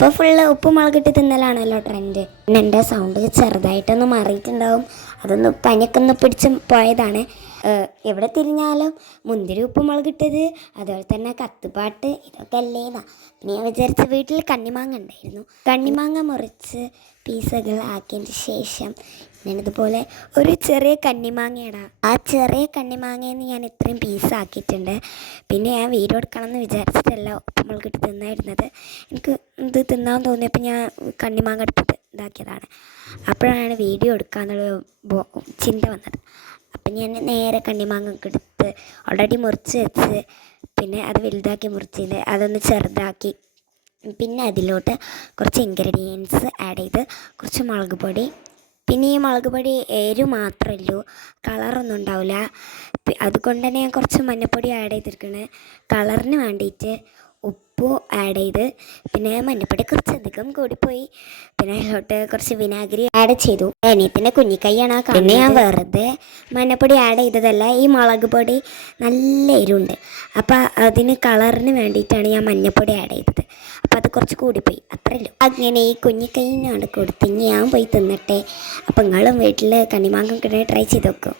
ഇപ്പോൾ ഫുള്ള് ഉപ്പും മുളകിട്ട് തിന്നലാണല്ലോ ട്രെൻഡ്. പിന്നെ എൻ്റെ സൗണ്ട് ചെറുതായിട്ടൊന്ന് മാറിയിട്ടുണ്ടാവും. അതൊന്ന് പനിയൊക്കെ ഒന്ന് പിടിച്ച് പോയതാണ്. എവിടെ തിരിഞ്ഞാലും മുന്തിരി ഉപ്പും മുളകിട്ടത്, അതുപോലെ തന്നെ കത്തുപാട്ട്, ഇതൊക്കെ അല്ലേന്നാ. പിന്നെ ഞാൻ വിചാരിച്ച വീട്ടിൽ കണ്ണിമാങ്ങ ഉണ്ടായിരുന്നു. കണ്ണിമാങ്ങ മുറിച്ച് പീസുകൾ ആക്കിയതിന് ശേഷം ഞാനിതുപോലെ ഒരു ചെറിയ കണ്ണിമാങ്ങയിടാം. ആ ചെറിയ കണ്ണിമാങ്ങയിൽ നിന്ന് ഞാൻ ഇത്രയും പീസാക്കിയിട്ടുണ്ട്. പിന്നെ ഞാൻ വീഡിയോ എടുക്കണം എന്ന് വിചാരിച്ചിട്ടല്ല ഉപ്പും മുളകിട്ട് തിന്നായിരുന്നത്. എനിക്ക് ഇത് തിന്നാൻ തോന്നിയപ്പോൾ ഞാൻ കണ്ണിമാങ്ങ എടുത്തിട്ട് ഇതാക്കിയതാണ്. അപ്പോഴാണ് വീഡിയോ എടുക്കാന്നുള്ള ചിന്ത വന്നത്. അപ്പം ഞാൻ നേരെ കണ്ണിമാങ്ങ ഒക്കെ എടുത്ത് ഓൾറെഡി മുറിച്ച് വെച്ച്, പിന്നെ അത് വലുതാക്കി മുറിച്ചിട്ട് അതൊന്ന് ചെറുതാക്കി, പിന്നെ അതിലോട്ട് കുറച്ച് ഇൻഗ്രീഡിയൻസ് ആഡ് ചെയ്ത്, കുറച്ച് മുളക് പൊടി. പിന്നെ ഈ മുളക് പൊടി എരിവ് മാത്രമല്ലോ, കളറൊന്നും ഉണ്ടാവില്ല. അതുകൊണ്ട് തന്നെ ഞാൻ കുറച്ച് മഞ്ഞൾപ്പൊടി ആഡ് ചെയ്തിരിക്കുന്നത് കളറിന് വേണ്ടിയിട്ട്. ഉപ്പ് ആഡ് ചെയ്ത്, പിന്നെ മഞ്ഞൾപ്പൊടി കുറച്ചധികം കൂടിപ്പോയി. പിന്നെ അതിലോട്ട് കുറച്ച് വിനാഗിരി ആഡ് ചെയ്തു. അനിയത്തിൻ്റെ കുഞ്ഞിക്കൈയാണ് ആ. പിന്നെ ഞാൻ വെറുതെ മഞ്ഞൾപ്പൊടി ആഡ് ചെയ്തതല്ല, ഈ മുളക് പൊടി നല്ല എരിവുണ്ട്. അപ്പോൾ അതിന് കളറിന് വേണ്ടിയിട്ടാണ് ഞാൻ മഞ്ഞൾപ്പൊടി ആഡ് ചെയ്തത്. അപ്പോൾ അത് കുറച്ച് കൂടിപ്പോയി, അത്രയല്ലോ. അങ്ങനെ ഈ കുഞ്ഞിക്കൈനാണ് കൊടുത്ത് ഞാൻ പോയി തിന്നട്ടെ. അപ്പോൾ നിങ്ങളും വീട്ടിൽ കണ്ണിമാങ്ങ ട്രൈ ചെയ്ത് നോക്കും.